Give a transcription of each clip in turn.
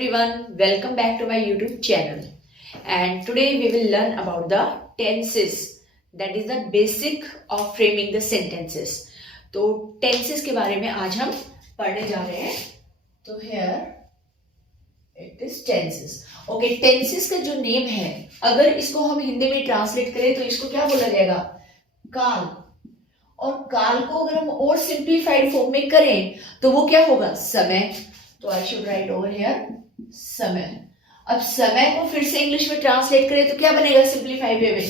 everyone, welcome back to my YouTube channel. And today we will learn about the tenses, that is the basic of framing the sentences. तो tenses के बारे में आज हम पढ़ने जा रहे हैं. तो here it is tenses. Okay, tenses का जो नेम है, अगर इसको हम हिंदी में ट्रांसलेट करें तो इसको क्या बोला जाएगा? काल. और काल को अगर हम और सिंप्लीफाइड फॉर्म में करें तो वो क्या होगा? समय. तो I should write over here समय. अब समय को फिर से इंग्लिश में ट्रांसलेट करें तो क्या बनेगा सिंप्लीफाइड वे में?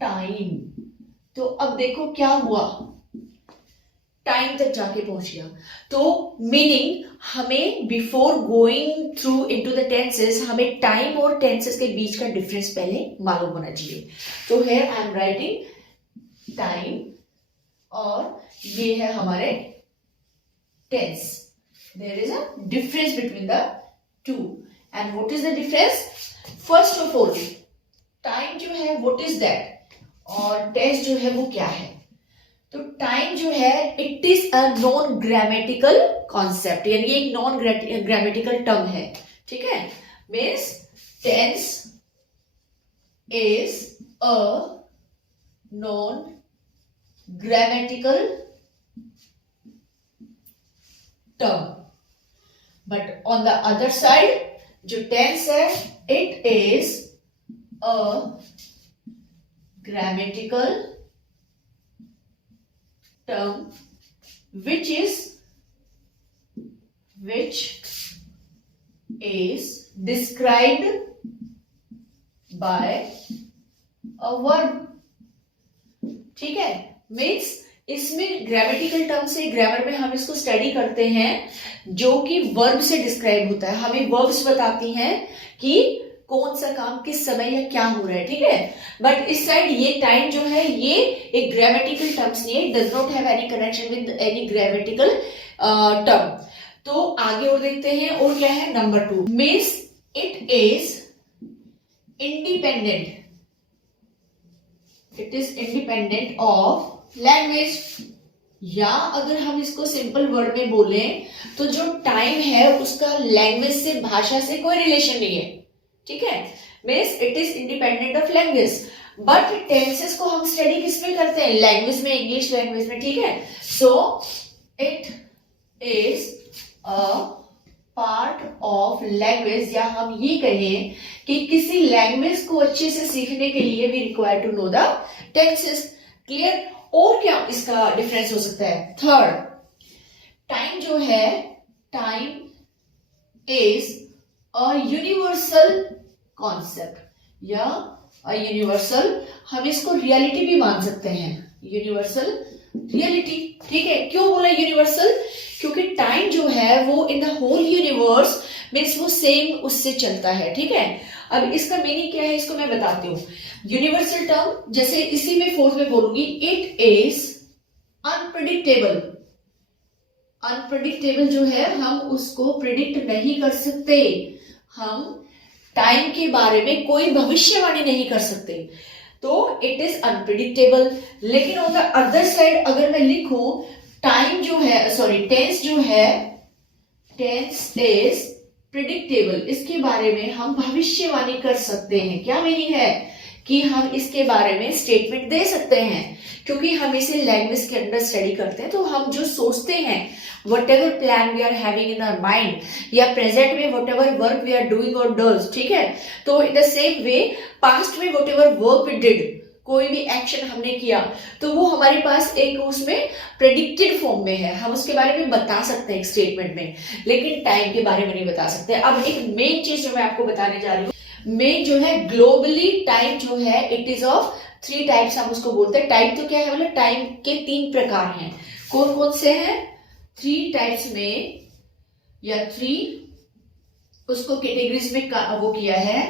टाइम. तो अब देखो क्या हुआ, टाइम तक जाके पहुंच गया. तो मीनिंग हमें before going through into the tenses हमें टाइम और टेंसेस के बीच का डिफरेंस पहले मालूम होना चाहिए. तो here I am writing time और ये है हमारे tense. There is a difference between the two. And what is the difference? First of all, time जो है what is that? और tense जो है वो क्या है? तो time जो है it is a non-grammatical concept. यानी ये एक non-grammatical term है. ठीक है? Means tense is a non-grammatical term. But on the other side, जो tense है, it is a grammatical term which is described by a verb. ठीक है? Means इसमें ग्रामेटिकल टर्म से ग्रामर में हम इसको स्टडी करते हैं जो कि वर्ब से डिस्क्राइब होता है. हमें वर्ब्स बताती हैं कि कौन सा काम किस समय या क्या हो रहा है. ठीक है? बट इस साइड ये टाइम जो है ये एक ग्रामेटिकल टर्म्स नहीं है, does not have any connection with any grammatical term. तो आगे और देखते हैं. और क्या है? Number 2 means it is independent. It is independent of language. या अगर हम इसको सिंपल वर्ड में बोले तो जो टाइम है उसका लैंग्वेज से, भाषा से कोई रिलेशन नहीं है. ठीक है? Means it is independent of language. But tenses को हम स्टडी किस में करते हैं? लैंग्वेज में, इंग्लिश लैंग्वेज में. ठीक है? So it is a part of language, या हम ये कहें कि किसी लैंग्वेज को अच्छे से सीखने के लिए we require to know the tenses. Clear? और क्या इसका डिफरेंस हो सकता है? थर्ड, टाइम जो है, time is a universal concept या अ यूनिवर्सल, हम इसको रियलिटी भी मान सकते हैं. Universal reality. ठीक है? क्यों बोला यूनिवर्सल? क्योंकि टाइम जो है वो in the whole universe means वो सेम उससे चलता है. ठीक है? अब इसका मीनिंग क्या है इसको मैं बताती हूँ. यूनिवर्सल टर्म जैसे इसी में फोर्थ में बोलूंगी, इट इज अनप्रेडिक्टेबल. अनप्रेडिक्टेबल जो है हम उसको प्रिडिक्ट नहीं कर सकते. हम टाइम के बारे में कोई भविष्यवाणी नहीं कर सकते. तो इट इज अनप्रेडिक्टेबल. लेकिन ऑन द अदर साइड अगर मैं लिखूं टाइम जो है, सॉरी टेंस जो है, टेंस इज प्रिडिक्टेबल. इसके बारे में हम भविष्यवाणी कर सकते हैं. क्या मीनिंग है? कि हम इसके बारे में स्टेटमेंट दे सकते हैं क्योंकि हम इसे लैंग्वेज के अंदर स्टडी करते हैं. तो हम जो सोचते हैं, whatever plan we are having in our mind, या प्रेजेंट में whatever work we are doing और डज. ठीक है? तो in the same way past में whatever work we did, कोई भी एक्शन हमने किया तो वो हमारे पास एक उसमें प्रेडिक्टेड फॉर्म में है. हम उसके बारे में बता सकते हैं एक स्टेटमेंट में, लेकिन टाइम के बारे में नहीं बता सकते. अब एक मेन चीज जो मैं आपको बताने जा रही हूँ, मेन जो है ग्लोबली टाइम जो है इट इज ऑफ 3 टाइप्स. हम उसको बोलते हैं टाइम. तो क्या है? मतलब टाइम के 3 प्रकार हैं. कौन कौन से हैं? 3 टाइप्स में, या 3 उसको कैटेगरीज में वो किया है.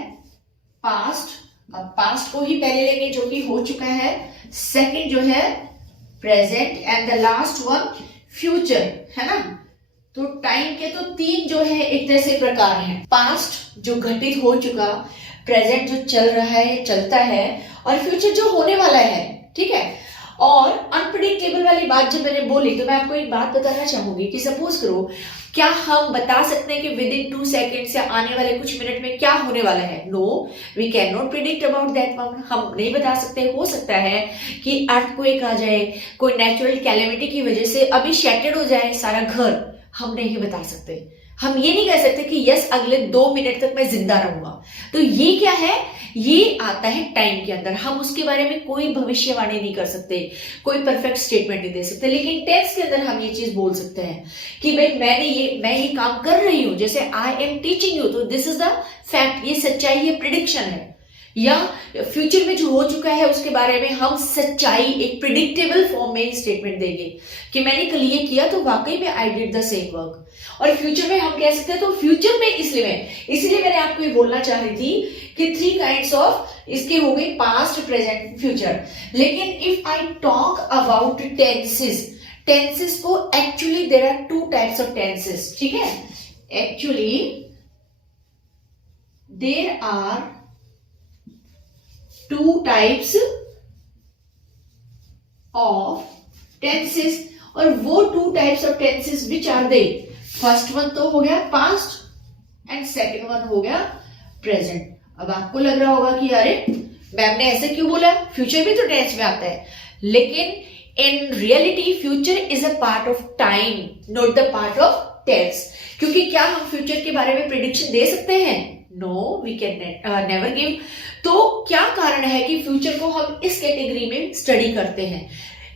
पास्ट, अब पास्ट को ही पहले लेंगे जो कि हो चुका है. सेकंड जो है present, and the last one future. है ना? तो टाइम के तो 3 जो है एक तरह से प्रकार हैं. पास्ट जो घटित हो चुका, प्रेजेंट जो चल रहा है, चलता है, और फ्यूचर जो होने वाला है. ठीक है? और अनप्रेडिक्टेबल वाली बात जब मैंने बोली तो मैं आपको एक बात बताना चाहूंगी कि सपोज करो, क्या हम बता सकते हैं कि विद इन 2 सेकेंड्स या आने वाले कुछ मिनट में क्या होने वाला है? No, we can not predict about that. हम नहीं बता सकते। हो सकता है कि अर्थक्वेक आ जाए, कोई नेचुरल कैलेमिटी की वजह से अभी शैटर्ड हो जाए सारा घर, हम नहीं बता सकते। हम ये नहीं कह सकते कि यस अगले 2 मिनट तक मैं जिंदा रहूंगा। तो ये क्या है? ये आता है टाइम के अंदर। हम उसके बारे में कोई भविष्यवाणी नहीं कर सकते, कोई परफेक्ट स्टेटमेंट नहीं दे सकते। लेकिन टेंस के अंदर हम ये चीज बोल सकते हैं कि भाई मैं ये काम कर रही हूं, जैसे आई एम टीचिंग यू, तो दिस इज द फैक्ट, ये सच्चाई, ये प्रिडिक्शन है। या फ्यूचर में जो हो चुका है उसके बारे में हम सच्चाई एक प्रिडिक्टेबल फॉर्म में स्टेटमेंट देंगे कि मैंने कल ये किया तो वाकई में I did the same work. और फ्यूचर में हम कह सकते हैं, तो फ्यूचर में इसलिए मैंने आपको ये बोलना चाह रही थी कि 3 काइंड्स ऑफ इसके हो गए, पास्ट, प्रेजेंट, फ्यूचर। लेकिन if I talk about tenses को actually there are 2 types of tenses, ठीक है? Actually there are 2 types of tenses, और वो 2 types of tenses which are they? First one तो हो गया पास्ट एंड सेकंड वन हो गया प्रेजेंट। अब आपको लग रहा होगा कि अरे मैम ने ऐसे क्यों बोला, फ्यूचर भी तो टेंस में आता है। लेकिन in reality future is a part of time, not the part of tense. क्योंकि क्या हम फ्यूचर के बारे में प्रिडिक्शन दे सकते हैं? No, we can never give. तो क्या कारण है कि फ्यूचर को हम इस कैटेगरी में स्टडी करते हैं?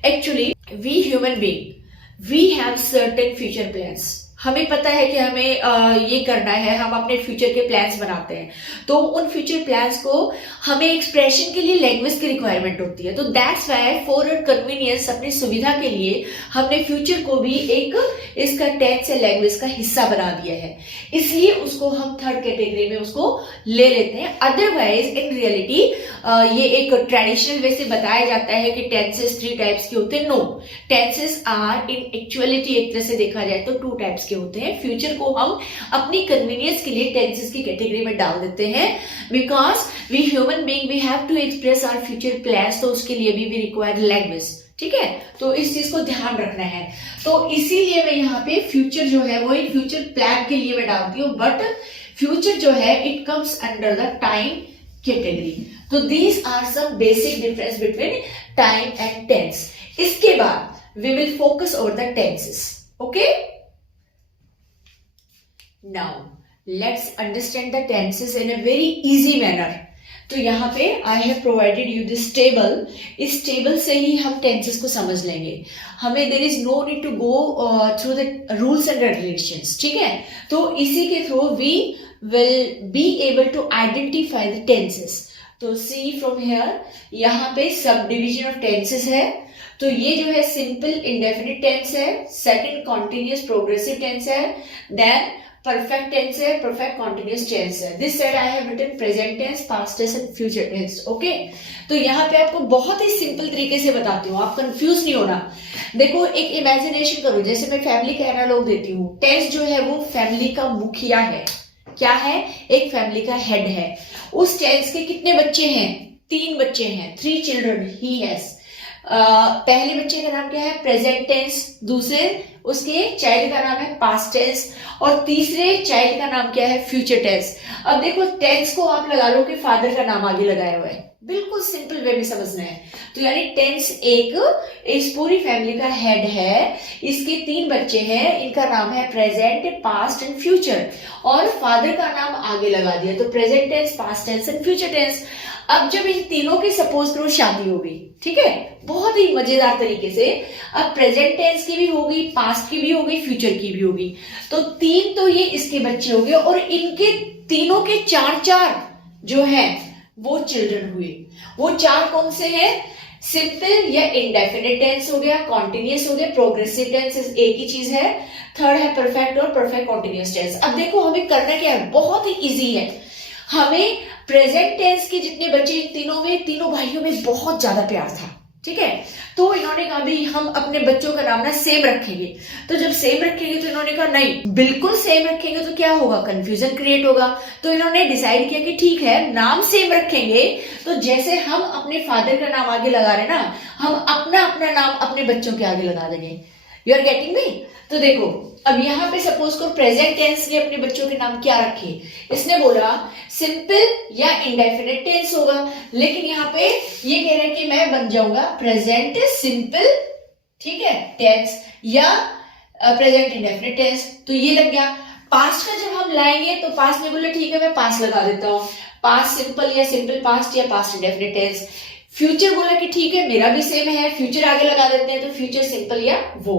Actually we human being we have certain future plans. हमें पता है कि हमें ये करना है, हम अपने फ्यूचर के प्लान्स बनाते हैं। तो उन फ्यूचर प्लान्स को हमें एक्सप्रेशन के लिए लैंग्वेज की रिक्वायरमेंट होती है। तो दैट्स व्हाई फॉर कन्वीनियंस, अपनी सुविधा के लिए हमने फ्यूचर को भी एक इसका टेंस या लैंग्वेज का हिस्सा बना दिया है। इसलिए उसको हम थर्ड कैटेगरी में उसको ले लेते हैं। अदरवाइज इन रियलिटी ये एक ट्रेडिशनल वे से बताया जाता है कि टेंसेस 3 टाइप्स के होते हैं। No, tenses are in actuality एक तरह से देखा जाए तो 2 टाइप्स के होते हैं। फ्यूचर को हम अपनी कन्वीनियंस के लिए टेंसेस की कैटेगरी में डाल देते हैं, because we human being we have to express our future plans, तो उसके लिए भी वी रिक्वायर लैंग्वेज। ठीक है, तो इस चीज को ध्यान रखना है। तो इसीलिए मैं यहाँ पे फ्यूचर जो है वो एक फ्यूचर प्लान के लिए मैं डालती हूँ, बट फ्यूचर जो है it comes under the time category. तो these are some basic difference between time and tense. इसके बाद we will focus over the tenses. Okay, now let's understand the tenses in a very easy manner. तो यहाँ पे I have provided you this table. इस table से ही हम tenses को समझ लेंगे। हमें there is no need to go through the rules and regulations. ठीक है, तो इसी के through we will be able to identify the tenses. तो सी फ्रॉम हियर, यहाँ पे सब डिविजन ऑफ टेंसेस है। तो ये जो है सिंपल इंडेफिनिट टेंस है, सेकंड कॉन्टिन्यूअस प्रोग्रेसिव टेंस है, देन परफेक्ट टेंस है, परफेक्ट कॉन्टिन्यूअस टेंस है। This side I have written present tense, past tense and future tense. Okay, तो यहाँ पे आपको बहुत ही सिंपल तरीके से बताती हूँ, आप कंफ्यूज नहीं होना। देखो, एक इमेजिनेशन करो, जैसे मैं फैमिली का एनालॉग देती हूँ। टेंस जो है वो फैमिली का मुखिया है। क्या है? एक फैमिली का हेड है। उस टेंस के कितने बच्चे हैं? 3 बच्चे हैं, 3 चिल्ड्रन ही हैज। पहले बच्चे का नाम क्या है? Present tense. दूसरे उसके चाइल्ड का नाम है पास्ट टेंस, और तीसरे चाइल्ड का नाम क्या है? Future tense. अब देखो, टेंस को आप लगा लो कि फादर का नाम आगे लगाया हुआ है, बिल्कुल सिंपल वे में समझना है। तो यानी टेंस एक इस पूरी फैमिली का हेड है। इसके 3 बच्चे हैं, इनका नाम है प्रेजेंट, पास्ट एंड फ्यूचर, और फादर का नाम आगे लगा दिया। तो present tense, past tense and future tense. अब जब इन तीनों की सपोज करो शादी हो गई, ठीक है, बहुत ही मजेदार तरीके से। अब प्रेजेंट टेंस की भी होगी, पास्ट की भी होगी, फ्यूचर की भी होगी। तो 3 तो ये इसके बच्चे हो गए, और इनके तीनों के 4 जो है वो चिल्ड्रन हुए। वो 4 कौन से हैं? सिंपल या इंडेफिनिट टेंस हो गया, कॉन्टिन्यूअस हो गया, प्रोग्रेसिव टेंस एक ही चीज है, थर्ड है परफेक्ट और परफेक्ट कॉन्टिन्यूअस टेंस। अब देखो, हमें करना क्या है, बहुत ही इजी है। हमें प्रेजेंट टेंस के जितने बच्चे, तीनों भाइयों में बहुत ज्यादा प्यार था। ठीक है, तो इन्होंने कहा भी हम अपने बच्चों का नाम ना सेम रखेंगे। तो जब सेम रखेंगे तो इन्होंने कहा नहीं, बिल्कुल सेम रखेंगे तो क्या होगा? कंफ्यूजन क्रिएट होगा। तो इन्होंने डिसाइड किया कि ठीक है, नाम सेम रखेंगे, तो जैसे हम अपने फादर का नाम आगे लगा रहे ना, हम अपना अपना नाम अपने बच्चों के आगे लगा देंगे। You are getting me? तो देखो अब यहाँ पे सपोज को प्रेजेंट टेंस ने अपने बच्चों के नाम क्या रखे, इसने बोला सिंपल या इंडेफिनिट टेंस होगा, लेकिन यहाँ पे ये कह रहे हैं कि मैं बन जाऊंगा प्रेजेंट सिंपल, ठीक है, टेंस या प्रेजेंट इंडेफिनिट टेंस। तो ये लग गया। पास्ट का जब हम लाएंगे तो पास्ट ने बोला ठीक है मैं पास्ट लगा देता हूँ, पास्ट सिंपल या सिंपल पास्ट या पास्ट इंडेफिनिट टेंस। फ्यूचर बोला कि ठीक है मेरा भी सेम है, फ्यूचर आगे लगा देते हैं तो फ्यूचर सिंपल या वो।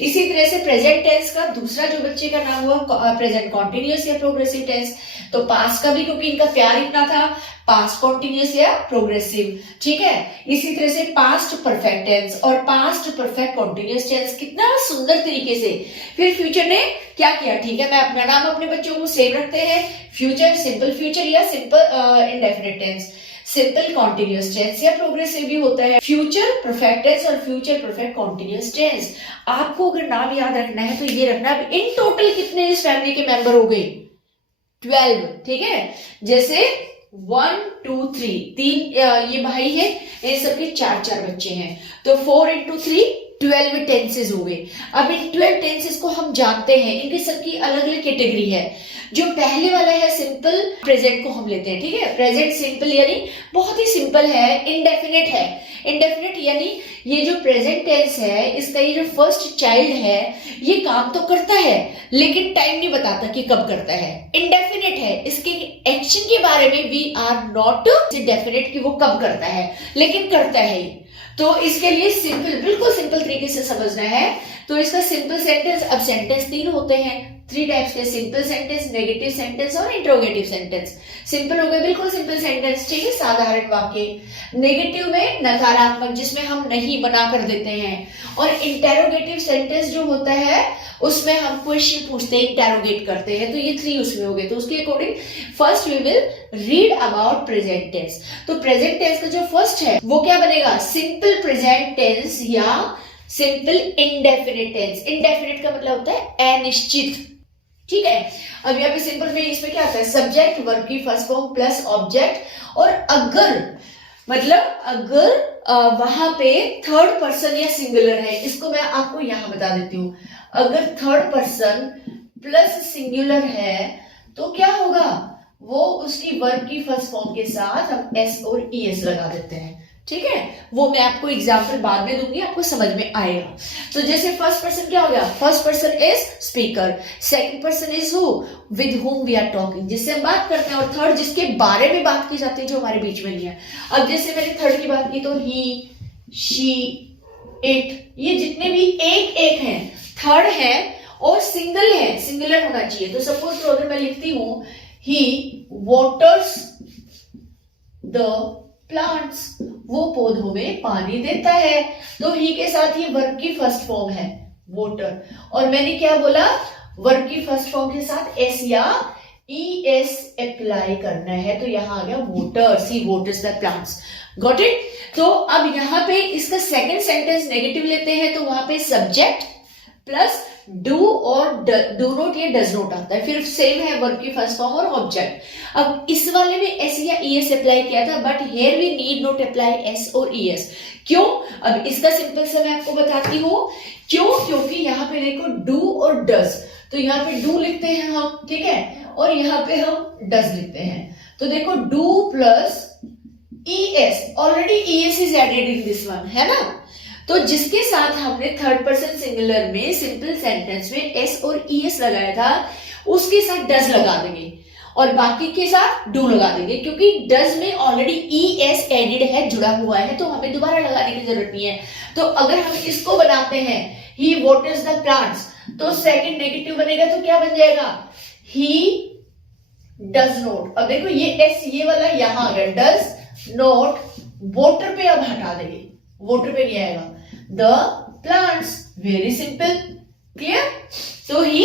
इसी तरह से प्रेजेंट टेंस का दूसरा जो बच्चे का नाम हुआ प्रेजेंट कॉन्टिन्यूअस या प्रोग्रेसिव टेंस। तो पास्ट का भी क्योंकि इनका प्यार इतना था, पास्ट कॉन्टिन्यूअस या प्रोग्रेसिव, ठीक है। इसी तरह से पास्ट परफेक्ट टेंस और पास्ट परफेक्ट कॉन्टिन्यूअस टेंस, कितना सुंदर तरीके से। फिर फ्यूचर ने क्या किया, ठीक है मैं अपना नाम अपने बच्चों को सेम रखते हैं, फ्यूचर सिंपल फ्यूचर या simple indefinite tense, simple continuous tense या प्रोग्रेसिव भी होता है, फ्यूचर परफेक्ट टेंस और फ्यूचर परफेक्ट कॉन्टिन्यूअस टेंस। आपको अगर नाम याद रखना है तो ये रखना। इन टोटल कितने इस फैमिली के मेंबर हो गए? 12, ठीक है। जैसे 1 2 3 तीन ये भाई है, इन सबके 4 बच्चे हैं, तो 4 into 3 12 टेंसेस हो गए। अब इन 12 टेंसेस को हम जानते हैं, इनके सबकी अलग अलग कैटेगरी है। जो पहले वाला है सिंपल प्रेजेंट को हम लेते हैं, ठीक है। प्रेजेंट सिंपल यानी बहुत ही सिंपल है, इंडेफिनिट है। इंडेफिनिट यानी ये जो प्रेजेंट टेंस है इसका ये जो फर्स्ट चाइल्ड है ये काम तो करता है लेकिन टाइम नहीं बताता कि कब करता है। इंडेफिनिट है, इसके एक्शन के बारे में वी आर नॉट डेफिनेट कि वो कब करता है, लेकिन करता है। तो इसके लिए सिंपल, बिल्कुल सिंपल तरीके से समझना है। तो इसका सिंपल सेंटेंस, अब सेंटेंस 3 होते हैं, 3 टाइप्स के, सिंपल सेंटेंस, नेगेटिव सेंटेंस और इंट्रोगेटिव सेंटेंस। सिंपल हो गए बिल्कुल सिंपल सेंटेंस, ठीक है, साधारण वाक्य। नेगेटिव में नकारात्मक, जिसमें हम नहीं बना कर देते हैं। और इंटेरोगेटिव सेंटेंस जो होता है उसमें हम क्वेश्चन पूछते हैं, इंटेरोगेट करते हैं। तो ये 3 उसमें हो गए। तो उसके according first we will read about present tense. तो प्रेजेंट टेंस का जो फर्स्ट है वो क्या बनेगा, सिंपल प्रेजेंट टेंस या सिंपल इंडेफिनिट टेंस। इंडेफिनिट का मतलब होता है अनिश्चित, ठीक है। अब यहाँ पे सिंपल में इसमें क्या आता है, सब्जेक्ट वर्ब की फर्स्ट फॉर्म प्लस ऑब्जेक्ट। और अगर मतलब अगर वहां पे थर्ड पर्सन या सिंगुलर है, इसको मैं आपको यहां बता देती हूं। अगर थर्ड पर्सन प्लस सिंगुलर है तो क्या होगा, वो उसकी वर्ब की फर्स्ट फॉर्म के साथ हम एस और ईएस लगा देते हैं, ठीक है। वो मैं आपको एग्जाम्पल बाद में दूंगी, आपको समझ में आएगा। तो जैसे फर्स्ट पर्सन क्या हो गया, first person is speaker, second person is who, with whom we are talking, जिससे हम बात करते हैं, और थर्ड जिसके बारे में बात की जाती है जो हमारे बीच में नहीं है। अब जैसे मैंने थर्ड की बात की तो ही, शी, इट, ये जितने भी एक हैं थर्ड है और सिंगल है, सिंगुलर होना चाहिए। तो सपोज अगर मैं लिखती हूं ही वाटर्स द प्लांट्स, वो पौधों में पानी देता है। तो ही के साथ ये वर्ब की फर्स्ट फॉर्म है वाटर, और मैंने क्या बोला, वर्ब की फर्स्ट फॉर्म के साथ एस या ई एस अप्लाई करना है। तो यहां आ गया waters, he waters the plants. Got it. तो अब यहां पे इसका सेकंड सेंटेंस नेगेटिव लेते हैं, तो वहां पे सब्जेक्ट प्लस डू और डू नॉट या डज नॉट आता है, फिर सेम है वर्ब की फर्स्ट फॉर्म और ऑब्जेक्ट। अब इस वाले में एस या ईएस अप्लाई किया था, but here we need not apply S और ईएस। क्यों? अब इसका सिंपल सा मैं आपको बताती हूँ क्यों। क्योंकि यहाँ पे देखो डू और डज, तो यहाँ पे डू लिखते हैं हम, ठीक है, और यहाँ पे हम डज लिखते हैं। तो देखो do plus ES, already ES is added in this one, है ना। तो जिसके साथ हमने थर्ड पर्सन सिंगुलर में सिंपल सेंटेंस में एस और ईएस लगाया था, उसके साथ डज लगा देंगे और बाकी के साथ डू लगा देंगे, क्योंकि डज में ऑलरेडी ईएस एडेड है, जुड़ा हुआ है, तो हमें दोबारा लगाने की जरूरत नहीं है। तो अगर हम इसको बनाते हैं ही वाटर्स द प्लांट्स, तो सेकंड नेगेटिव बनेगा, तो क्या बन जाएगा, ही डज नॉट। अब देखो ये एस ये वाला यहां आ गया, डज नॉट, वाटर पे अब हटा देंगे, वाटर पे नहीं आएगा, the plants, very simple, clear. तो ही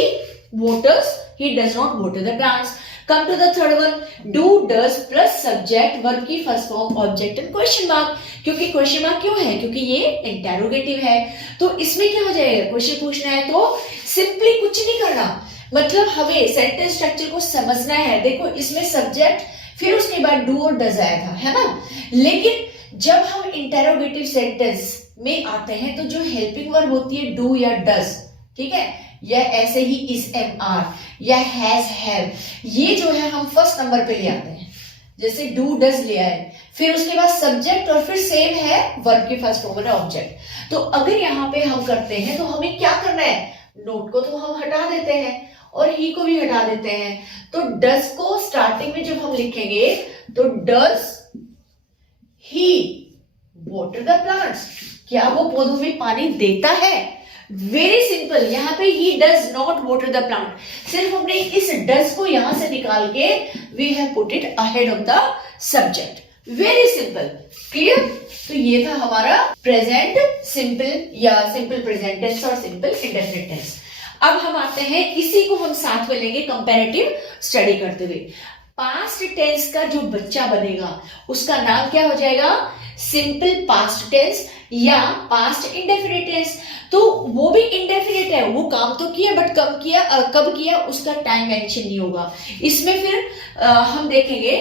waters, he does not water the plants. Come to the third one, do, does plus subject, verb की first form, object and question mark. क्योंकि क्वेश्चन मार्क क्यों है, क्योंकि ये इंटेरोगेटिव है। तो इसमें क्या हो जाएगा, क्वेश्चन पूछना है तो सिंपली कुछ नहीं करना, मतलब हमें सेंटेंस स्ट्रक्चर को समझना है। देखो इसमें सब्जेक्ट, फिर उसके बाद डू और डज आया था, है ना। लेकिन जब हम इंटेरोगेटिव सेंटेंस में आते हैं तो जो हेल्पिंग वर्ब होती है डू या डज, ठीक है, या ऐसे ही इज एम आर या हैज हैव, ये जो है हम फर्स्ट नंबर पे ले आते हैं। जैसे डू डज लिया है, फिर उसके बाद सब्जेक्ट और फिर सेम है वर्ब की फर्स्ट फॉर्म है ऑब्जेक्ट। तो अगर यहाँ पे हम करते हैं तो हमें क्या करना है, नोट को तो हम हटा देते हैं और ही को भी हटा देते हैं। तो डज को स्टार्टिंग में जब हम लिखेंगे तो does he water the plants, क्या वो पौधों में पानी देता है? वेरी सिंपल, यहाँ पे ही does not water the plant, सिर्फ हमने इस डज को यहां से निकाल के we have put it ahead of the subject. Very simple, clear? तो ये था हमारा प्रेजेंट सिंपल या सिंपल प्रेजेंट टेंस और सिंपल इंडेफिनिट टेंस। अब हम आते हैं, इसी को हम साथ में लेंगे कंपैरेटिव स्टडी करते हुए। पास्ट टेंस का जो बच्चा बनेगा उसका नाम क्या हो जाएगा, सिंपल पास्ट टेंस या पास्ट इंडेफिनिट टेंस। तो वो भी इंडेफिनिट है, वो काम तो किया बट कब किया उसका टाइम मेंशन नहीं होगा। इसमें फिर हम देखेंगे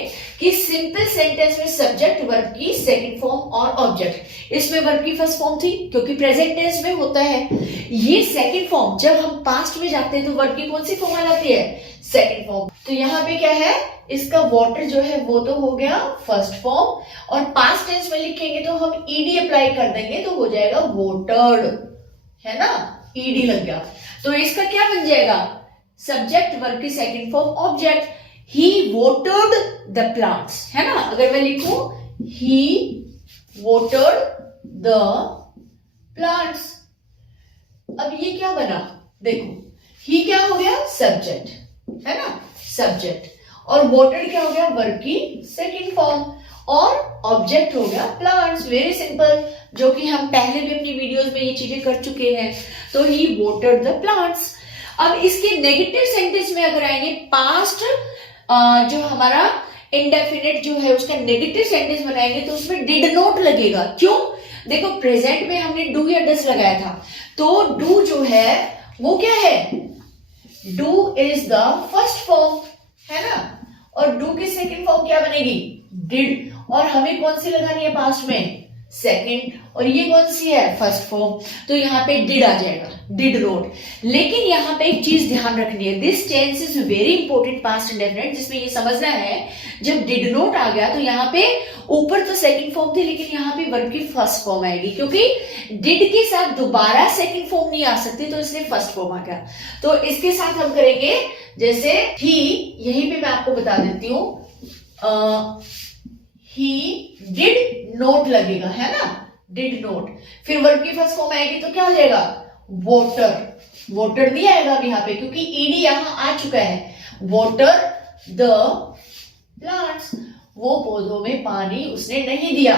कि सिंपल सेंटेंस में सब्जेक्ट वर्ब की सेकंड फॉर्म और ऑब्जेक्ट, इसमें वर्ब की फर्स्ट फॉर्म थी क्योंकि प्रेजेंट टेंस में होता है। ये सेकंड फॉर्म, जब हम पास्ट में जाते हैं तो वर्ब की कौन सी फॉर्म आ जाती है, सेकंड फॉर्म। तो यहाँ पे क्या है, इसका वाटर जो है वो तो हो गया फर्स्ट फॉर्म, और पास्ट टेंस में लिखेंगे तो हम ईडी अप्लाई कर देंगे तो हो जाएगा वोटर्ड, है ना, ईडी लग गया। तो इसका क्या बन जाएगा, सब्जेक्ट वर्ब की second form object, he watered the plants, है ना। अगर मैं लिखूं ही वोटर्ड द प्लांट्स, अब ये क्या बना, देखो ही क्या हो गया, सब्जेक्ट, है ना, सब्जेक्ट, और वोटर्ड क्या हो गया, वर्ब की सेकंड फॉर्म, और ऑब्जेक्ट हो गया प्लांट्स। वेरी सिंपल, जो कि हम पहले भी अपनी वीडियोस में ये चीजें कर चुके हैं। तो ही वोटर्ड द प्लांट्स। अब इसके नेगेटिव सेंटेंस में अगर आएंगे, पास्ट जो हमारा इंडेफिनिट जो है उसका नेगेटिव सेंटेंस बनाएंगे तो उसमें डिड नॉट लगेगा। क्यों, देखो प्रेजेंट में हमने डू या डज लगाया था, तो डू जो है वो क्या है, do is the first form, है ना, और डू की सेकंड फॉर्म क्या बनेगी, डिड, और हमें कौन सी लगानी है पास्ट में, सेकंड, और ये कौन सी है, फर्स्ट फॉर्म। तो यहाँ पे डिड आ जाएगा, डिड नॉट। लेकिन यहाँ पे एक चीज ध्यान रखनी है, this tense is very important past indefinite, जिसमें ये समझना है जब डिड नॉट आ गया तो यहाँ पे ऊपर तो सेकंड फॉर्म थी लेकिन यहाँ पे वर्ब की फर्स्ट फॉर्म आएगी, क्योंकि डिड के साथ दोबारा सेकंड फॉर्म नहीं आ सकती, तो इसलिए फर्स्ट फॉर्म आ गया। तो इसके साथ हम करेंगे, जैसे ही, यहीं पे मैं आपको बता देती हूं, ही डिड नोट लगेगा, है ना, डिड नोट, फिर वर्ब की फर्स्ट फॉर्म आएगी तो क्या हो जाएगा, वोटर, वोटर नहीं आएगा अब यहाँ पे क्योंकि ईडी यहां आ चुका है। वोटर द प्लांट्स, वो पौधों में पानी उसने नहीं दिया,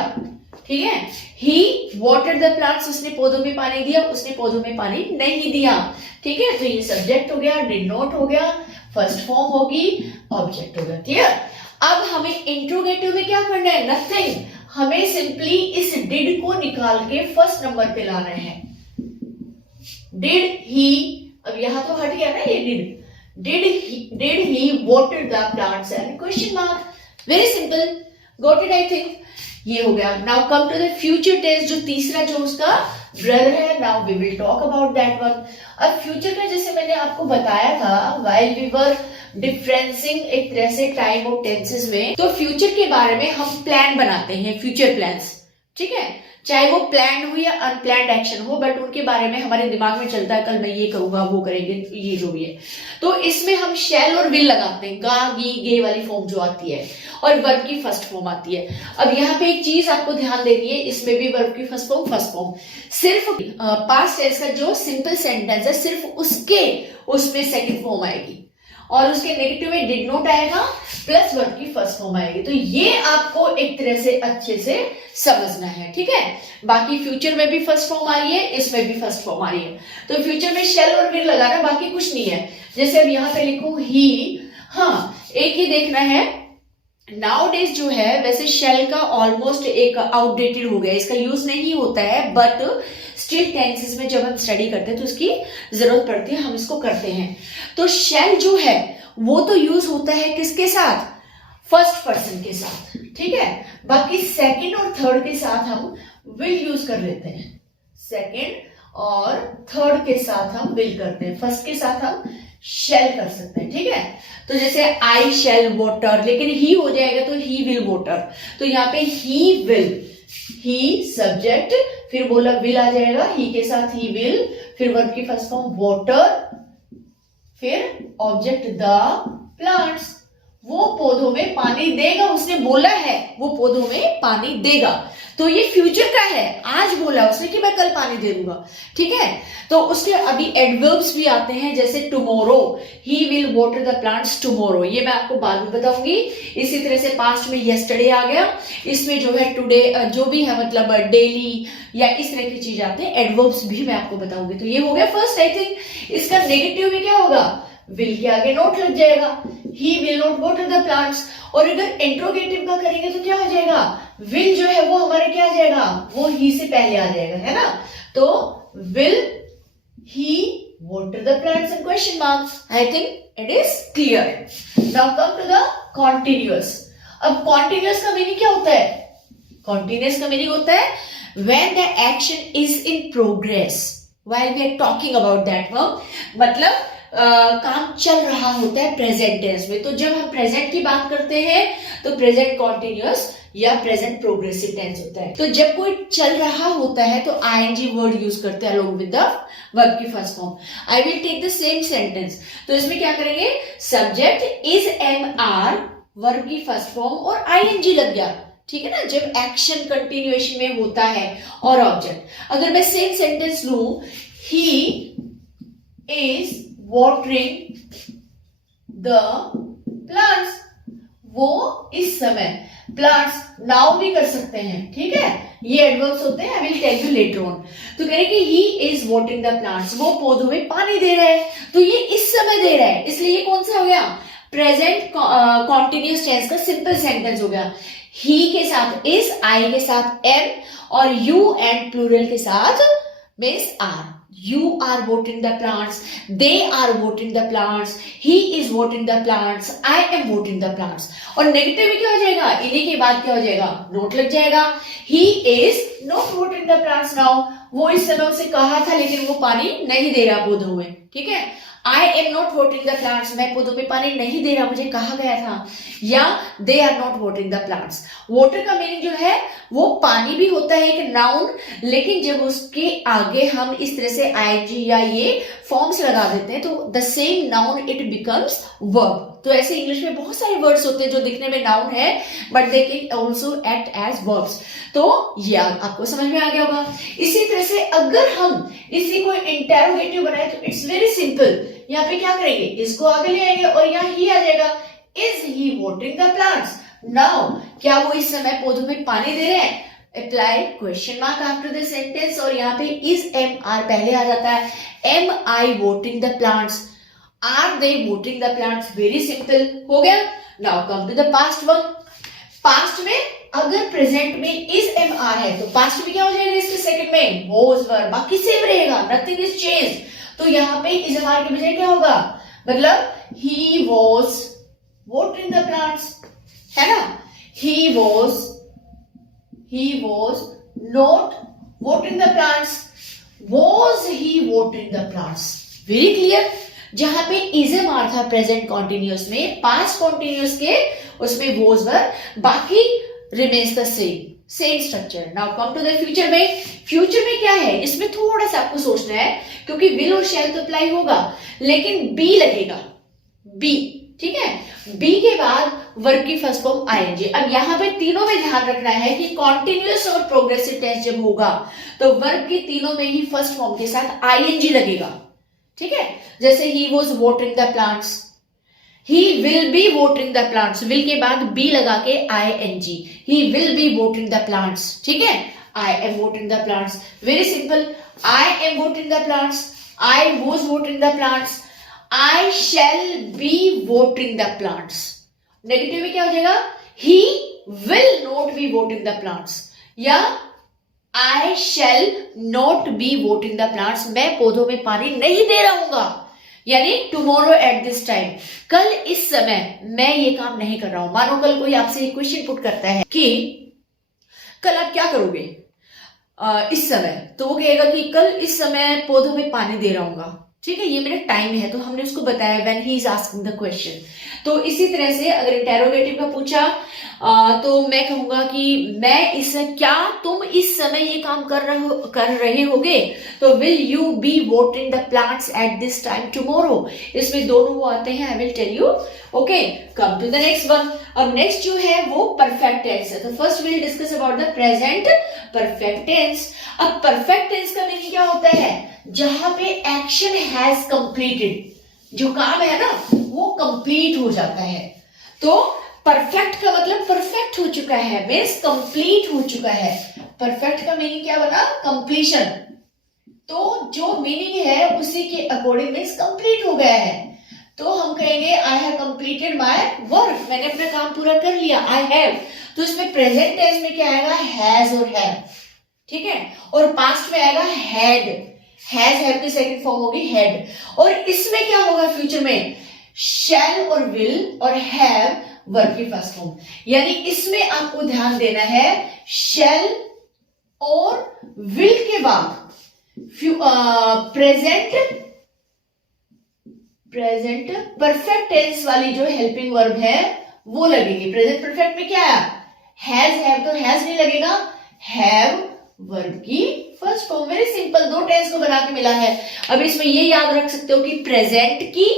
ठीक है, ही वाटर्ड द प्लांट्स, उसने पौधों में पानी दिया, उसने पौधों में पानी नहीं दिया, ठीक है। तो ये सब्जेक्ट हो गया, डिड नॉट हो गया, फर्स्ट फॉर्म होगी, ऑब्जेक्ट हो गया, क्लियर। अब हमें इंट्रोगेटिव में क्या करना है, नथिंग, हमें सिंपली इस डिड को निकाल के फर्स्ट नंबर पे लाना है। डिड ही, अब यहां तो हट गया ना ये did he watered the plants and question mark, very simple, got it I think, ये हो गया। Now come to the future tense, जो तीसरा जो उसका ब्रदर है, now we will talk about that one. अब फ्यूचर का जैसे मैंने आपको बताया था व्हाइल वी वर डिफरेंसिंग एक तरह से टाइम और टेंसेस में, तो फ्यूचर के बारे में हम प्लान बनाते हैं, फ्यूचर प्लान्स, ठीक है, चाहे वो प्लान हो या अनप्लान्ड एक्शन हो, बट उनके बारे में हमारे दिमाग में चलता है कल मैं ये करूंगा, वो करेंगे, ये जो भी है। तो इसमें हम शैल और विल लगाते हैं, गा गी गे वाली फॉर्म जो आती है, और वर्ब की फर्स्ट फॉर्म आती है। अब यहाँ पे एक चीज आपको ध्यान देनी है, इसमें भी वर्ब की फर्स्ट फॉर्म, सिर्फ पास्ट टेंस का जो सिंपल सेंटेंस है सिर्फ उसमें सेकंड फॉर्म आएगी, और उसके नेगेटिव में डिड नॉट आएगा, प्लस वर्ब की फर्स्ट फॉर्म आएगी। तो ये आपको एक तरह से अच्छे से समझना है, ठीक है। बाकी फ्यूचर में भी फर्स्ट फॉर्म आ रही है, इसमें भी फर्स्ट फॉर्म आ रही है, तो फ्यूचर में शेल और विल लगाना, बाकी कुछ नहीं है। जैसे अब यहाँ पे लिखूं ही, हाँ एक ही देखना है, नाउ डेज जो है वैसे शेल का ऑलमोस्ट एक आउटडेटेड हो गया, इसका यूज नहीं होता है, बट स्टिल टेंसेस में जब हम स्टडी करते हैं तो उसकी जरूरत पड़ती है, हम इसको करते हैं। तो शेल जो है वो तो यूज होता है किसके साथ, फर्स्ट पर्सन के साथ, ठीक है। बाकी सेकंड और थर्ड के साथ हम विल यूज कर लेते हैं, सेकंड और थर्ड के साथ हम विल करते हैं, फर्स्ट के साथ हम शैल कर सकते हैं, ठीक है। तो जैसे आई शैल वाटर, लेकिन ही हो जाएगा तो ही विल वाटर, तो यहाँ पे ही विल, ही सब्जेक्ट, फिर बोला विल आ जाएगा, ही के साथ ही विल, फिर वर्ब की फर्स्ट फॉर्म वाटर, फिर ऑब्जेक्ट द प्लांट्स, वो पौधों में पानी देगा, उसने बोला है वो पौधों में पानी देगा, तो ये फ्यूचर का है, आज बोला उसने कि मैं कल पानी दे दूंगा, ठीक है। तो उसके अभी एडवर्ब्स भी आते हैं, जैसे tomorrow, he will water the plants tomorrow, ये मैं आपको बाद में बताऊंगी। इसी तरह से पास्ट में यस्टरडे आ गया, इसमें जो है टुडे जो भी है मतलब डेली या इस तरह की चीज आते हैं, एडवर्ब्स भी मैं आपको बताऊंगी। तो ये हो गया फर्स्ट, आई थिंक इसका नेगेटिव में क्या होगा, विल के आगे नोट लग जाएगा, he will not water the plants, और अगर इंट्रोगेटिव का करेंगे तो क्या हो जाएगा, विल जो है वो हमारे क्या आ जाएगा, वो ही से पहले आ जाएगा, है ना। तो will he water the plants in question marks, I think it is clear. Now come to the continuous. अब continuous का मीनिंग क्या होता है, continuous का मीनिंग होता है when the action is in progress while we are talking about that verb, मतलब काम चल रहा होता है प्रेजेंट टेंस में। तो जब हम प्रेजेंट की बात करते हैं तो प्रेजेंट कॉन्टिन्यूअस या प्रेजेंट प्रोग्रेसिव टेंस होता है। तो जब कोई चल रहा होता है तो आईएनजी वर्ड यूज करते हैं अलोंग विद द वर्ब की first form. I will take the same sentence, तो इसमें क्या करेंगे, subject is am are, verb की फर्स्ट फॉर्म और आईएनजी लग गया, ठीक है ना, जब एक्शन कंटिन्यूएशन में होता है और ऑब्जेक्ट। अगर मैं सेम सेंटेंस लू, he is watering the plants, वो इस समय, प्लांट्स नाउ भी कर सकते हैं, ठीक है, ये एडवर्ब्स होते हैं, I will tell you later on. तो कह रहे कि he is watering the plants, वो पौधों में पानी दे रहा है, तो ये इस समय दे रहा है, इसलिए ये कौन सा हो गया, प्रेजेंट कॉन्टिन्यूअस टेंस का सिंपल सेंटेंस हो गया। ही के साथ इज, आई के साथ एम और यू एंड प्लूरल के साथ means are. You are watering the plants, they are watering the plants, he is watering the plants, I am watering the plants। और नेगेटिव में क्या हो जाएगा, इन्हीं के बाद क्या हो जाएगा, नोट लग जाएगा, he is not watering the plants now, वो इस समय उसे कहा था लेकिन वो पानी नहीं दे रहा पौधों में, ठीक है। I am not watering the plants, मैं पौधों में पानी नहीं दे रहा, मुझे कहा गया था, या they are not watering the plants। Water का मीनिंग जो है वो पानी भी होता है एक नाउन, लेकिन जब उसके आगे हम इस तरह से आईजी या ये फॉर्म्स लगा देते हैं तो the same noun it becomes verb. तो ऐसे इंग्लिश में बहुत सारे वर्ड्स होते हैं जो दिखने में नाउन है but they can also act as verbs. तो ये आपको समझ में आ गया होगा। इसी तरह से अगर हम इसी को इंटेरोगेटिव बनाए तो इट्स वेरी सिंपल, यहाँ पे क्या करेंगे, इसको आगे ले आएंगे और यहाँ ही आ जाएगा, is he watering the plants now, क्या वो इस समय पौधों में पानी दे रहे हैं, apply question mark after the sentence और यहाँ पे इज एम आर पहले आ जाता है, am I watering the plants, are they watering the plants, very simple हो गया। Now come to the past one. Past में अगर प्रेजेंट में इज एम आर है तो पास्ट में क्या हो जाएगा, इसके सेकंड में वाज वर, बाकी सेम रहेगा, नथिंग इज चेंज। तो यहाँ पे इज एम आर के बजाय क्या होगा, मतलब ही वाज वाटरिंग द प्लांट्स, है ना, he was not watering the plants, was he watering the plants, very clear। जहां पे is am are था प्रेजेंट कॉन्टिन्यूअस में, पास्ट कॉन्टिन्यूअस के उसमें was were, बाकी remains the same structure। now come to the future में। Future में क्या है, इसमें थोड़ा सा आपको सोचना है क्योंकि will और shall तो अप्लाई होगा लेकिन be लगेगा, be, ठीक है, बी के बाद वर्ब की फर्स्ट फॉर्म आईएनजी। अब यहाँ पे तीनों में ध्यान रखना है कि कॉन्टिन्यूअस और प्रोग्रेसिव टेंस जब होगा तो वर्ब की तीनों में ही फर्स्ट फॉर्म के साथ आईएनजी लगेगा, ठीक है। जैसे he was watering the plants, he will be watering the plants, will के बाद बी लगा के ING, he will be watering the plants, ठीक है। I am watering the plants, very simple, I am watering the plants, I was watering the plants, I shall be watering the plants। Negative में क्या हो जाएगा, he will not be watering the plants, या I shall not be watering the plants, मैं पौधों में पानी नहीं दे रहूंगा, यानी tomorrow at this time, कल इस समय मैं ये काम नहीं कर रहा हूं। मानो कल कोई आपसे एक क्वेश्चन पुट करता है कि कल आप क्या करोगे, इस समय, तो वो कहेगा कि कल इस समय पौधों में पानी दे रहा हूँ, ठीक है, ये मेरा टाइम है, तो हमने उसको बताया when he is asking the question. तो इसी तरह से अगर इंटेरोगेटिव का पूछा तो मैं कहूंगा कि मैं इस, क्या तुम इस समय ये काम कर रहे होगे, तो will you be watering the plants at this time tomorrow. इसमें दोनों वो आते हैं, I will tell you. Okay, come to the next one. अब नेक्स्ट जो है वो परफेक्ट टेंस है। तो first will discuss about the present perfect tense. अब परफेक्ट टेंस का मीनिंग क्या होता है, जहां पे एक्शन हैज कंप्लीटेड, जो काम है ना वो कंप्लीट हो जाता है। तो परफेक्ट का मतलब परफेक्ट हो चुका है, मीन्स कंप्लीट हो चुका है। परफेक्ट का मीनिंग क्या बना, कंप्लीशन। तो जो मीनिंग है उसी के अकॉर्डिंग मीन्स कंप्लीट हो गया है। तो हम कहेंगे I have completed my work, मैंने अपना काम पूरा कर लिया, आई हैव। तो इसमें प्रेजेंट टेंस में क्या आएगा, हैज और हैव, ठीक है, और पास्ट में आएगा हैड। हैज हैव की सेकंड फॉर्म होगी हैड। और इसमें क्या होगा फ्यूचर में, शैल और विल और हैव वर्ब की फर्स्ट फॉर्म। यानी इसमें आपको ध्यान देना है, शैल और विल के बाद प्रेजेंट परफेक्ट टेंस वाली जो हेल्पिंग वर्ब है वो लगेगी। प्रेजेंट परफेक्ट में क्या है, हैज हैव, तो हैज नहीं लगेगा, हैव वर्ब की फर्स्ट फॉर्म। वेरी सिंपल, दो टेंस को बना के मिला है। अब इसमें ये याद रख सकते हो कि प्रेजेंट की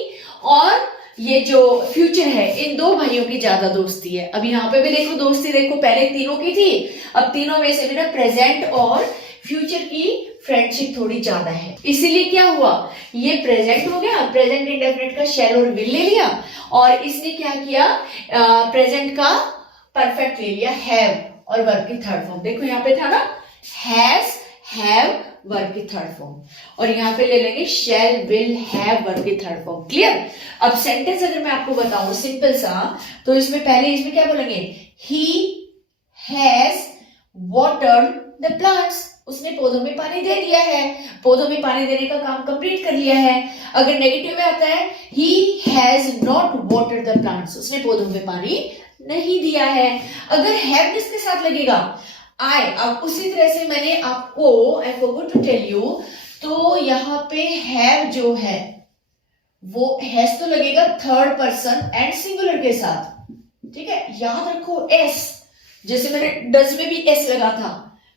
और ये जो फ्यूचर है, इन दो भाइयों की ज्यादा दोस्ती है। अब यहाँ पे भी देखो दोस्ती, देखो पहले तीनों की थी, अब तीनों में से भी ना प्रेजेंट और फ्यूचर की फ्रेंडशिप थोड़ी ज्यादा है। इसीलिए क्या हुआ, ये प्रेजेंट हो गया, प्रेजेंट इंडेफिनिट का शैल और विल ले लिया, और इसने क्या किया, प्रेजेंट का परफेक्ट ले लिया, हैव, और वर्ब की थर्ड फॉर्म। देखो यहाँ पे था ना हैज हैव वर्ब की थर्ड फॉर्म, और यहाँ पे ले लेंगे शैल विल हैव वर्ब की थर्ड फॉर्म। क्लियर। अब सेंटेंस अगर मैं आपको बताऊं सिंपल सा, तो इसमें पहले इसमें क्या बोलेंगे, he has watered the plants, उसने पौधों में पानी दे दिया है, पौधों में पानी देने का काम कंप्लीट कर लिया है। अगर नेगेटिव में आता है, he has not watered the plants, उसने पौधों में पानी नहीं दिया है। अगर हैव किसके साथ लगेगा, आई। अब उसी तरह से मैंने आपको, I forgot to tell you, तो यहाँ पे हैव जो है वो हैज तो लगेगा थर्ड पर्सन एंड सिंगुलर के साथ, ठीक है। याद रखो एस, जैसे मैंने डज में भी एस लगा था,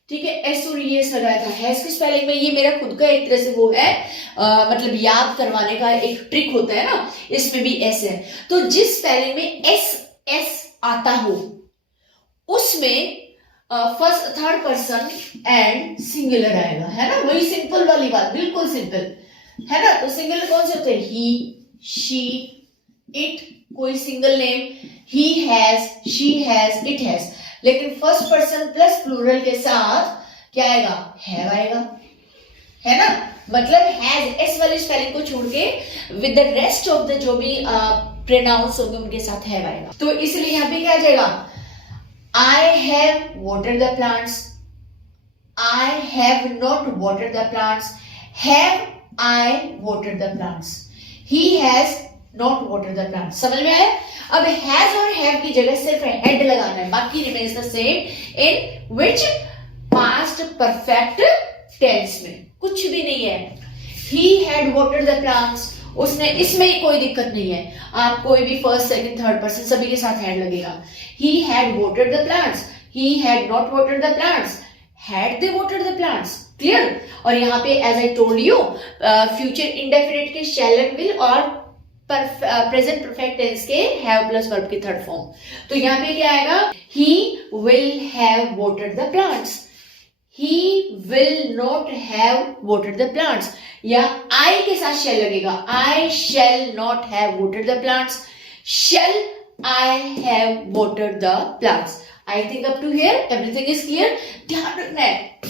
ठीक है, एस और एस लगाया था। हैज की स्पेलिंग में ये मेरा खुद का एक तरह से वो है, मतलब याद करवाने का एक ट्रिक होता है ना, इसमें भी एस है। तो जिस स्पेलिंग में एस एस आता हो उसमें first third person and singular आएगा, है ना, वही सिंपल वाली बात, बिल्कुल सिंपल है ना। तो सिंगुलर कौन से होते हैं, ही, शी, इट, कोई single name, he has, she has, it has. लेकिन फर्स्ट पर्सन प्लस प्लूरल के साथ क्या आएगा, हैव आएगा, है ना। मतलब हैज एस वाली स्पेलिंग को छोड़ के with the rest of the जो भी प्रोनाउंस होंगे उनके साथ हैव आएगा। तो इसलिए यहाँ पे क्या आ जाएगा, I have watered the plants, I have not watered the plants, have I watered the plants, he has not watered the plants। समझ में आया। अब has और have की जगह सिर्फ had लगाना है, बाकी remains the same in which past perfect tense में कुछ भी नहीं है। He had watered the plants, उसने, इसमें ही कोई दिक्कत नहीं है, आप कोई भी फर्स्ट सेकंड थर्ड पर्सन सभी के साथ हैड लगेगा। He had watered the plants, he had not watered the plants, had they watered the plants। Clear. और यहाँ पे as I told you future indefinite के shall and will और present perfect tense के have प्लस वर्ब की third form. तो यहाँ पे क्या आएगा, he will have watered the plants, he will not have watered the plants, या I के साथ shall लगेगा, I shall not have watered the plants, shall I have watered the plants। I think up to here everything is clear। ध्यान रखना है,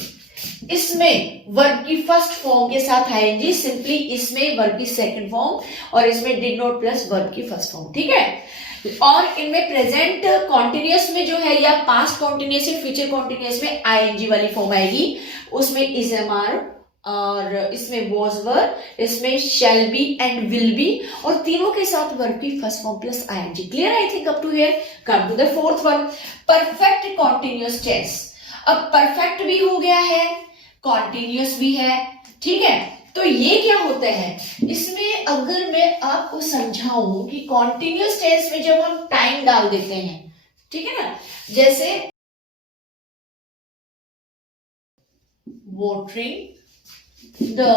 इसमें verb की first form के साथ आएंगे सिंपली, इसमें वर्ब की सेकंड फॉर्म, और इसमें डिड नॉट प्लस वर्ब की फर्स्ट फॉर्म, ठीक है। और इनमें प्रेजेंट कॉन्टिन्यूअस में जो है, या पास्ट कॉन्टिन्यूअस या फ्यूचर कॉन्टिन्यूअस में आईएनजी वाली फॉर्म आएगी, उसमें इज एम आर, और इसमें वॉज वर, इसमें shall be and will be, और तीनों के साथ वर्ब की first form plus ING. Clear. I think up to here. Come to the fourth one, perfect continuous tense. अब परफेक्ट भी हो गया है, कॉन्टिन्यूस भी है, ठीक है। तो ये क्या होता है, इसमें अगर मैं आपको समझाऊं कि कॉन्टिन्यूस टेंस में जब हम टाइम डाल देते हैं, ठीक है ना, जैसे वॉटरिंग द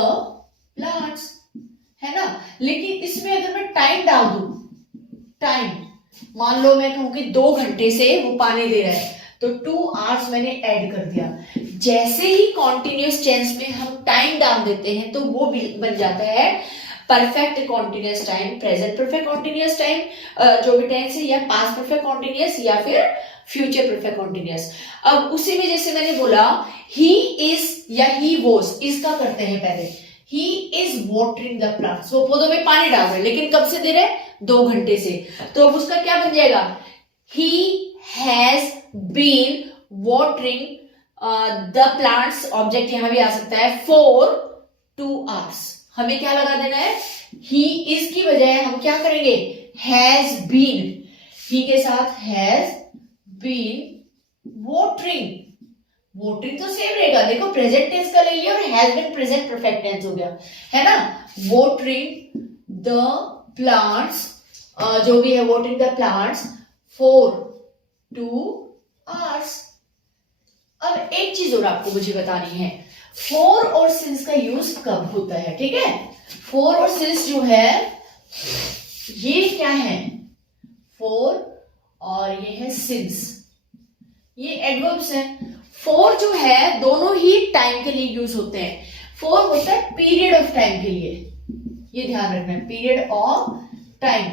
प्लांट्स, है ना, लेकिन इसमें अगर मैं टाइम डाल दूं, टाइम मान लो मैं कहूं कि 2 घंटे से वो पानी दे रहा है, तो 2 आवर्स मैंने ऐड कर दिया। जैसे ही कॉन्टिन्यूस टेंस में हम टाइम डाल देते हैं तो वो बन जाता है perfect continuous time, present perfect continuous time, जो भी टेंस है, या पास्ट परफेक्ट कॉन्टिन्यूस या फिर फ्यूचर परफेक्ट कॉन्टिन्यूस। अब उसी में जैसे मैंने बोला ही इज या ही वॉज, इसका करते हैं पहले, he is watering the plants, वो पौधों में पानी डाल रहे हैं, लेकिन कब से दे रहे हैं, 2 घंटे से। तो अब उसका क्या बन जाएगा, he has been watering the plants, object यहां भी आ सकता है, फॉर 2 आवर्स। हमें क्या लगा देना है, ही इज की बजाय हम क्या करेंगे, हैज बीन, ही के साथ हैज बीन वॉटरिंग, वॉटरिंग तो सेम रहेगा, देखो प्रेजेंट टेंस का ले लिया और has been present perfect tense हो गया, है ना। वॉटरिंग द प्लांट्स, जो भी है watering the plants for 2 hours. अब एक चीज और आपको मुझे बतानी है, फॉर और सिंस का यूज कब होता है, ठीक है। फॉर और सिंस जो है ये क्या है, फॉर और ये है सिंस, ये एडवर्ब्स हैं। फॉर जो है दोनों ही टाइम के लिए यूज होते हैं। फॉर होता है पीरियड ऑफ टाइम के लिए, ये ध्यान रखना है, पीरियड ऑफ टाइम,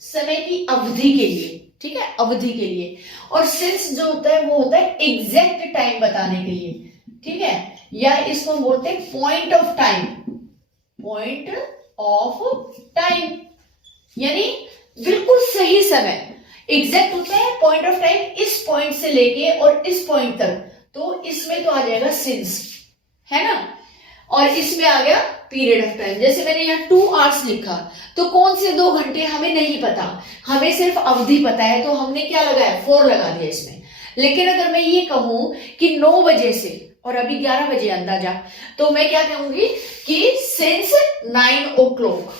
समय की अवधि के लिए, ठीक है, अवधि के लिए। और सिंस जो होता है वो होता है एग्जैक्ट टाइम बताने के लिए, ठीक है, या इसको हम बोलते हैं point of time, point of time यानी बिल्कुल सही समय, एग्जैक्ट होता है पॉइंट ऑफ टाइम, इस पॉइंट से लेके और इस पॉइंट तक, तो इसमें तो आ जाएगा सिंस, है ना। और इसमें आ गया पीरियड ऑफ टाइम, जैसे मैंने यहाँ 2 आवर्स लिखा, तो कौन से 2 घंटे हमें नहीं पता, हमें सिर्फ अवधि पता है, तो हमने क्या लगाया, 4 लगा दिया इसमें। लेकिन अगर मैं ये कहूं कि 9 बजे से और अभी 11 बजे अंदाजा, तो मैं क्या कहूंगी कि सिंस 9 o'clock,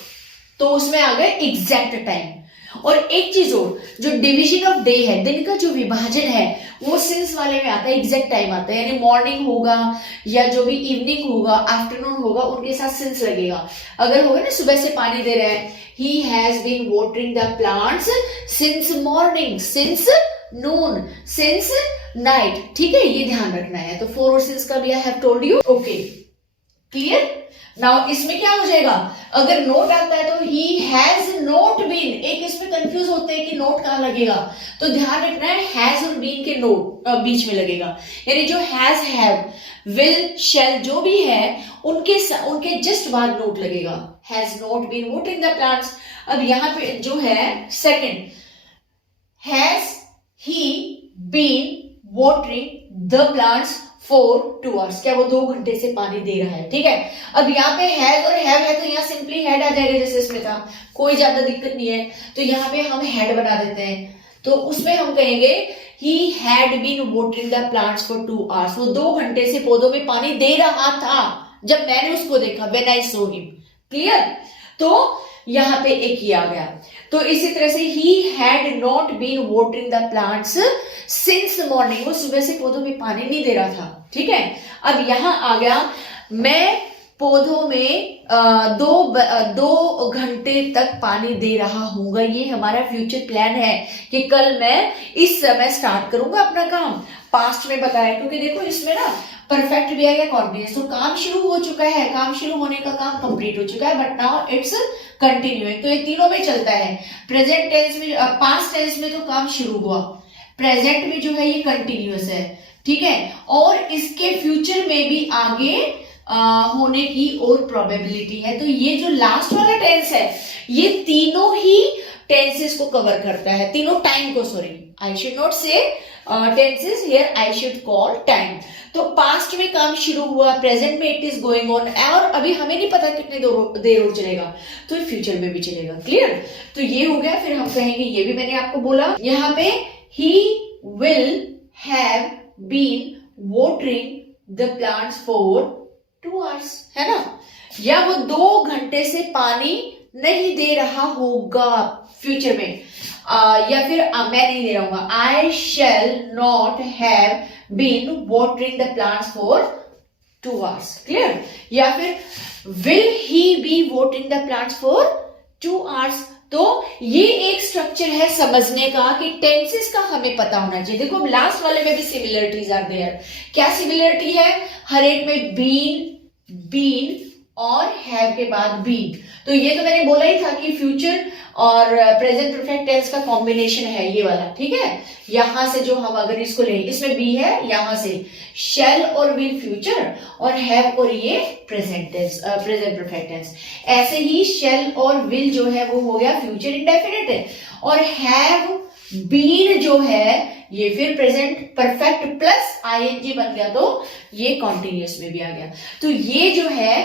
तो उसमें आ गया एग्जैक्ट टाइम। और एक चीज और, जो डिवीजन ऑफ डे है, दिन का जो विभाजन है, वो सिंस वाले में आता है, एग्जैक्ट टाइम आता है, यानी मॉर्निंग होगा या जो भी इवनिंग होगा, आफ्टरनून होगा, उनके साथ सिंस लगेगा। अगर होगा ना सुबह से पानी दे रहे हैं, he has been watering the plants since morning, since noon, since night, ठीक है, ये ध्यान रखना है। तो फॉर और सिंस का भी I have told you, okay, clear. Now इसमें क्या हो जाएगा, अगर नोट आता है तो ही हैज नॉट बीन, एक इसमें कंफ्यूज होते हैं कि नोट कहां लगेगा, तो ध्यान रखना है हैज और बीन के नोट बीच में लगेगा, यानी जो हैज, हैव, विल, शैल जो भी है उनके जस्ट बाद नोट लगेगा, has not been watering the plants. अब यहां पे जो है second, has he been watering the plants for 2 hours, क्या वो 2 घंटे से पानी दे रहा है, ठीक है। अब यहाँ पे हैज और हैव है, तो यहाँ सिंपली हैड आ जाएगा, जैसे इसमें था, कोई ज्यादा दिक्कत नहीं है, तो यहाँ पे हम हैड बना देते हैं, तो उसमें हम कहेंगे he had been watering the plants for 2 hours, वो 2 घंटे से पौधों में पानी दे रहा था जब मैंने उसको देखा, when I saw him, clear. तो यहाँ पे एक ही आ गया। तो इसी तरह से he had not been watering the plants since morning, वो सुबह से पौधों में पानी नहीं दे रहा था, ठीक है। अब यहां आ गया, मैं पौधों में 2 घंटे तक पानी दे रहा हूंगा, ये हमारा फ्यूचर प्लान है कि कल मैं इस समय स्टार्ट करूंगा अपना काम। पास्ट में बताया, क्योंकि देखो इसमें ना परफेक्ट भी आ गया, कॉन्टिन्यूस, तो काम शुरू हो चुका है, काम शुरू होने का काम कंप्लीट हो चुका है, बट नाउ इट्स कंटिन्यूइंग, तो ये तीनों में चलता है। प्रेजेंट टेंस में, पास्ट टेंस में तो काम शुरू हुआ, प्रेजेंट में जो है ये कंटिन्यूअस है, ठीक है, और इसके फ्यूचर में भी आगे होने की और प्रोबेबिलिटी है। तो ये जो लास्ट वाला टेंस है, ये तीनों ही टेंसेस को कवर करता है, तीनों टाइम को, सॉरी आई शुड नॉट से tenses here, I should call time. तो पास्ट में काम शुरू हुआ, प्रेजेंट में इट इज गोइंग ऑन, और अभी हमें नहीं पता कितने देर और चलेगा, तो फ्यूचर में भी चलेगा, क्लियर। तो ये हो गया। फिर हम कहेंगे, ये भी मैंने आपको बोला, यहाँ पे he will have been watering the plants for 2 hours, है ना, या वो 2 घंटे से पानी नहीं दे रहा होगा फ्यूचर में, या फिर मैं नहीं दे रहा हूँ, I shall not have been watering the plants for 2 hours, clear, या फिर will he be watering the plants for 2 hours। तो ये एक स्ट्रक्चर है समझने का कि टेंसेस का हमें पता होना चाहिए। देखो लास्ट वाले में भी सिमिलरिटीज आर देयर। क्या सिमिलरिटी है? हर एक में बीन और हैव के बाद बीन। तो ये तो मैंने बोला ही था कि फ्यूचर और प्रेजेंट परफेक्ट टेंस का कॉम्बिनेशन है ये वाला, ठीक है। यहां से जो हम अगर इसको लें, इसमें बी है, यहां से शैल और विल फ्यूचर, और हैव और ये present tense, present perfect tense. ऐसे ही शैल और विल जो है वो हो गया फ्यूचर इंडेफिनिट है, और हैव बीन जो है ये फिर प्रेजेंट परफेक्ट प्लस आईएनजी बन गया, तो ये कॉन्टिन्यूअस में भी आ गया। तो ये जो है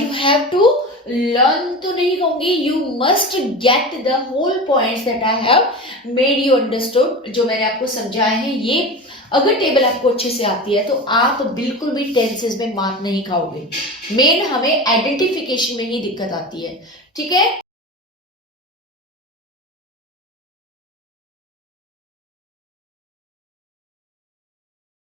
यू हैव टू लर्न तो नहीं कहूंगी, you must get the whole points that I have made you understood, जो मैंने आपको समझाए हैं। ये अगर टेबल आपको अच्छे से आती है तो आप बिल्कुल भी टेंसेस में मार्क नहीं खाओगे। मेन हमें आइडेंटिफिकेशन में ही दिक्कत आती है, ठीक है।